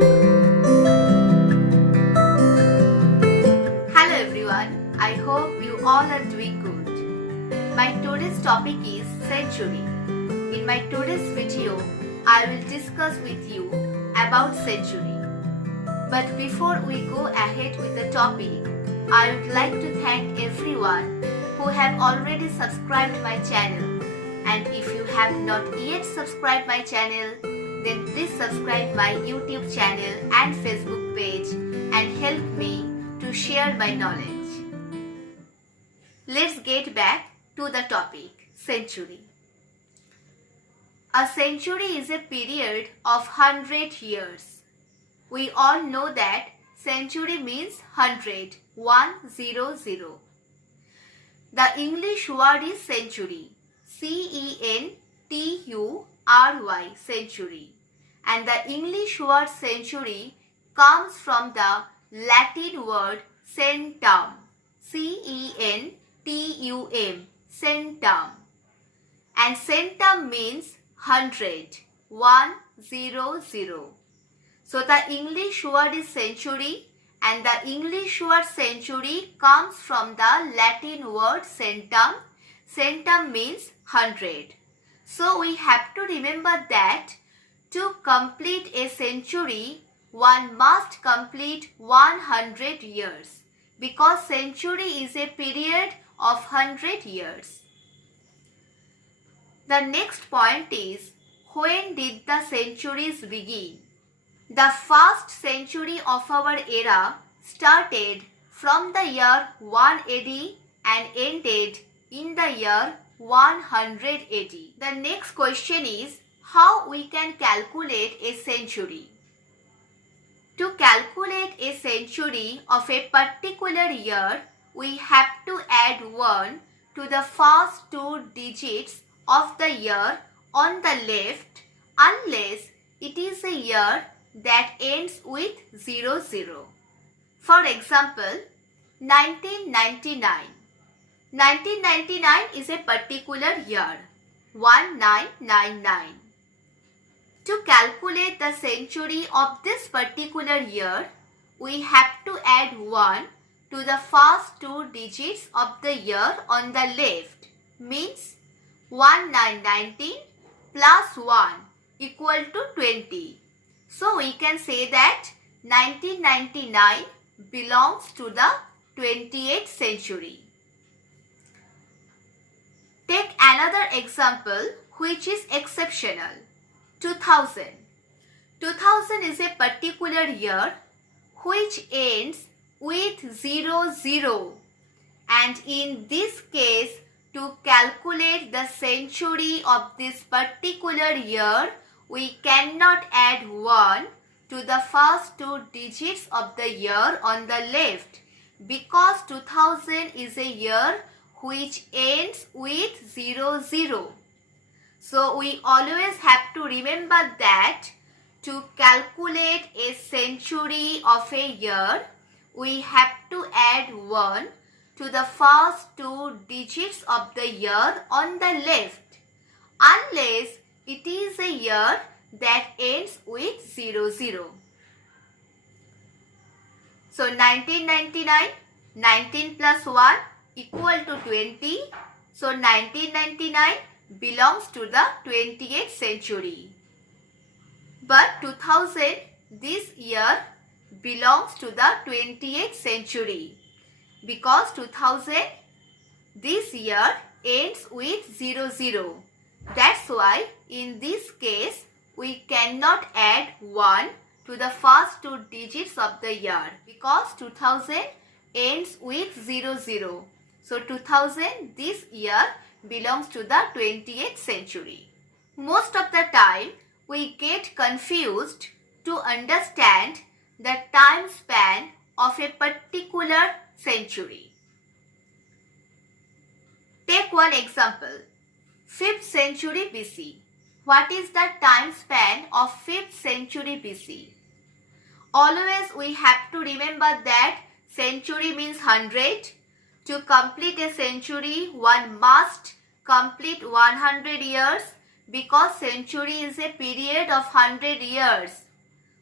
Hello everyone, I hope you all are doing good. My today's topic is century. In my today's video, I will discuss with you about century. But before we go ahead with the topic, I would like to thank everyone who have already subscribed my channel. And if you have not yet subscribed my channel, then please subscribe my YouTube channel and Facebook page and help me to share my knowledge. Let's get back to the topic, century. A century is a period of 100 years. We all know that century means 100, 100. The English word is century, century, century. And the English word century comes from the Latin word centum, centum, centum. And centum means 100, 100. So the English word is century and the English word century comes from the Latin word centum. Centum means 100. So we have to remember that to complete a century, one must complete 100 years because century is a period of 100 years. The next point is, when did the centuries begin? The first century of our era started from the year 1 AD and ended in the year 100 AD. The next question is, how we can calculate a century? To calculate a century of a particular year, we have to add 1 to the first 2 digits of the year on the left unless it is a year that ends with 00. For example, 1999. 1999 is a particular year, 1999. To calculate the century of this particular year, we have to add 1 to the first 2 digits of the year on the left, means 1919 plus 1 equal to 20. So we can say that 1999 belongs to the 28th century. Take another example which is exceptional. 2000. 2000 is a particular year which ends with 00. And in this case, to calculate the century of this particular year, we cannot add 1 to the first 2 digits of the year on the left because 2000 is a year which ends with 00. So we always have to remember that to calculate a century of a year, we have to add 1 to the first 2 digits of the year on the left, unless it is a year that ends with 00. So 1999, 19 plus 1 equal to 20. So 1999 belongs to the 28th century. But 2000, this year, belongs to the 28th century because 2000, this year ends with 00. That's why in this case, we cannot add 1 to the first 2 digits of the year because 2000 ends with 00. So 2000, this year, belongs to the 28th century. Most of the time, we get confused to understand the time span of a particular century. Take one example, 5th century BC. What is the time span of 5th century BC? Always we have to remember that century means 100. To complete a century, one must complete 100 years because century is a period of 100 years.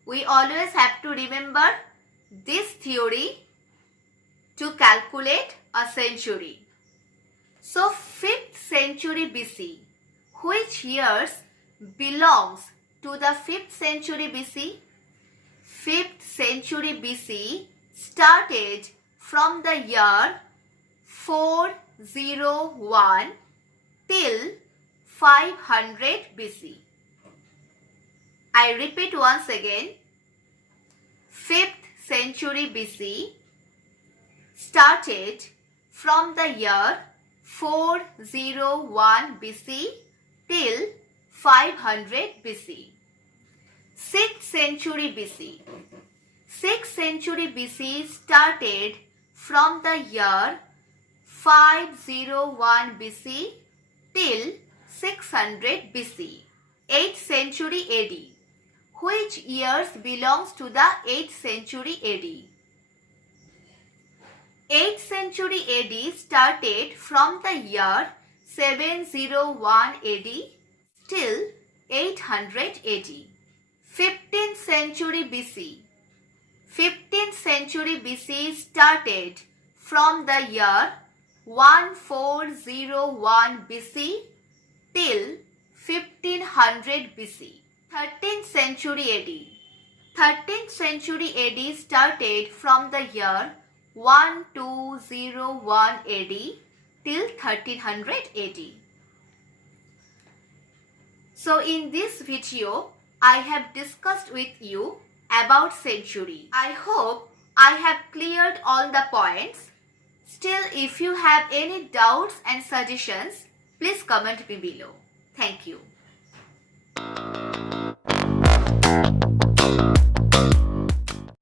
we always have to remember this theory to calculate a century. So 5th century BC, which years belongs to the 5th century BC? 5th century BC started from the year 401 till 500 BC. I repeat once again, 5th century BC started from the year 401 BC till 500 BC. 6th century BC. 6th century BC started from the year 501 BC till 600 BC. 8th century AD. Which years belongs to the 8th century AD? 8th century AD started from the year 701 AD till 800 AD. 15th century BC. 15th century BC started from the year 1401 BC till 1500 BC. 13th century AD. 13th century AD started from the year 1201 AD till 1300 AD. So in this video, I have discussed with you about century. I hope I have cleared all the points. Still, if you have any doubts and suggestions, please comment me below. Thank you.